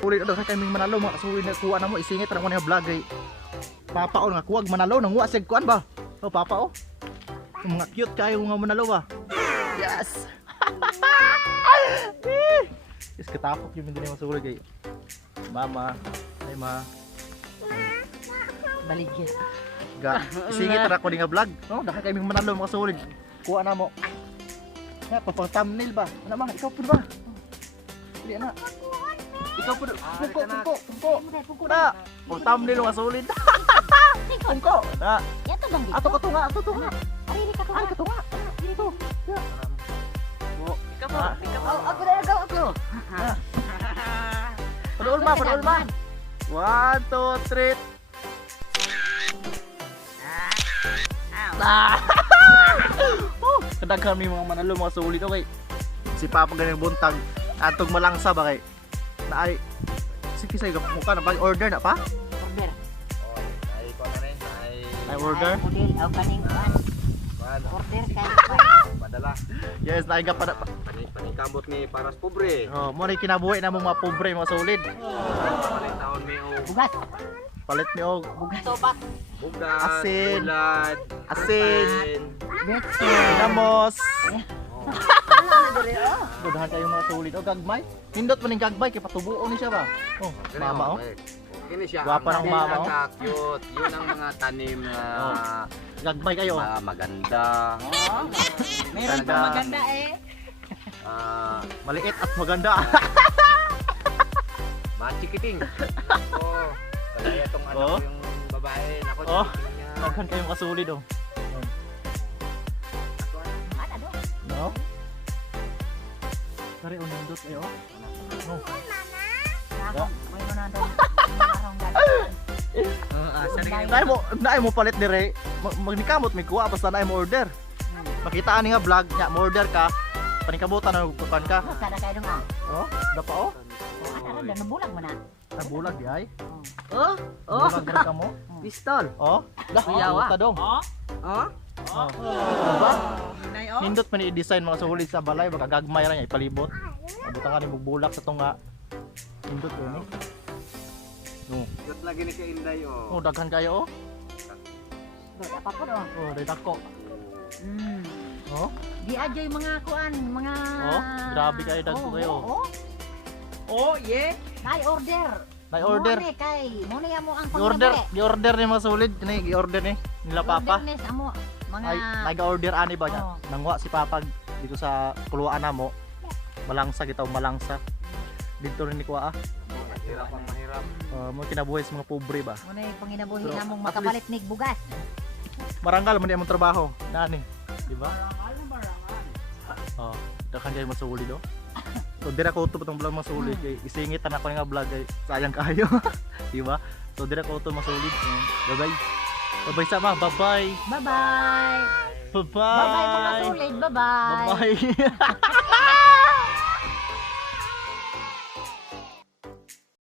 Sulit daw kay kaming manalo mga sulit na kuha namo isingit ra mo nga vlog ay papaon nga kuwag manalo nang wa sig kuan ba. Oh papa oh. Mga cute kayo nga manalo ba. Yes. Is katapok yung hindi mo sulit kay mama. Ay ma. Baligyan. Ga isingit ra ko nga vlog. Oh daw kay kaming manalo mga sulit. Kuha namo. Ya pa thumbnail ba. Ano man ikaw pud ba? Dili na. Ikaw po, pungko na. Pang thumbnail nga sulit. Pungko na. Yato bang dito? Ato katunga, ato tunga. Ari ka Ay katunga. Dito. Ikaw po. Ako na nagawa ko. Padul ma. 1, 2, 3. Kadaghan mi mga manalo mga sulit okay. Si Papa ganing buntag atong malangsa ba kay na ay sige say mukha na ba order na pa? Order. Ay ko na rin. Ay order. Model o kaning kuan. Kuan. Order kay Padala. Yes, naiga pa. Paningkamot ni paras pobre. Oh, mo ni kinabuhi na mga pobre mga solid. Palit taon mi o bugas. Palit ni og Bugas tobat. bugas, Asin. ulad, Asin. Betsin. Damos. Ano na dire oh? Dudahan kayo mga solid o gagmay. Hindot man ning gagmay kay patubuo ni siya ba? Oh, mama oh. Kini siya. Gwapa ng mama, oh. Cute. Yun ang mga tanim na Gagmay kayo. maganda. Oh. Meron Talaga. pa maganda eh. Maliit at maganda. Machikiting. Oh, kaya tong anak Oh. ko yung babae, nako Oh. chikiting niya. Daghan kayo mga solid oh. Ano do? No? Dari unindot ayo. Oh. Ako, may mo na do. Marong galing. Naay mo palit dire. Magnikamot mi kuha basta naay mo order. Makita ani nga vlog nya mo order ka. Panikabutan na kuan ka. Sada kay dong ah. Oh, dapa oh. Ano na nabulag mo na. Nabulag di ay. Oh. Bulag diri ka mo. Pistol. Oh, dah Kuyawa. ta dong. Oh. Oh. Diba? Nay oh. Nindot man i-design mga sulit sa balay baka gagmay ra nya ipalibot. Abutan ka ni bulak sa tunga. Nindot yun eh. No. Cute lagi ni kay Inday oh. Oh, daghan kayo oh. Good apa po do. Oh, dito ako. Oh. Di aja yung mga kuan, mga Oh, grabe kayo, dagko kayo. Oh, yeah. Kay order. May order. Mo ni kay, mo ni amo ang Di-order, di-order ni mga sulit. Ni gi-order ni nila papa. Order ni amo mga Ay, nag-order ani ba niya? Oh. Nangwa si papa dito sa puluan namo. Malangsa gitaw malangsa. Dito rin ni kuha ah. Mahirap ang mahirap. Mo kinabuhi sa mga pobre ba. mo ni panginabuhi Pero, namong at makapalit nig bugas. Marangal man di among trabaho. Nani? Di ba? Oh, dakan kayo masuli do. So dira ko uto patong vlog masuli kay isingit na ako nga vlog kay sayang kayo. Di ba? So dira ko uto masuli. Bye bye. Bye bye sama. Bye bye. Bye-bye. Bye bye. Bye-bye mga sulit. Bye-bye. Bye bye.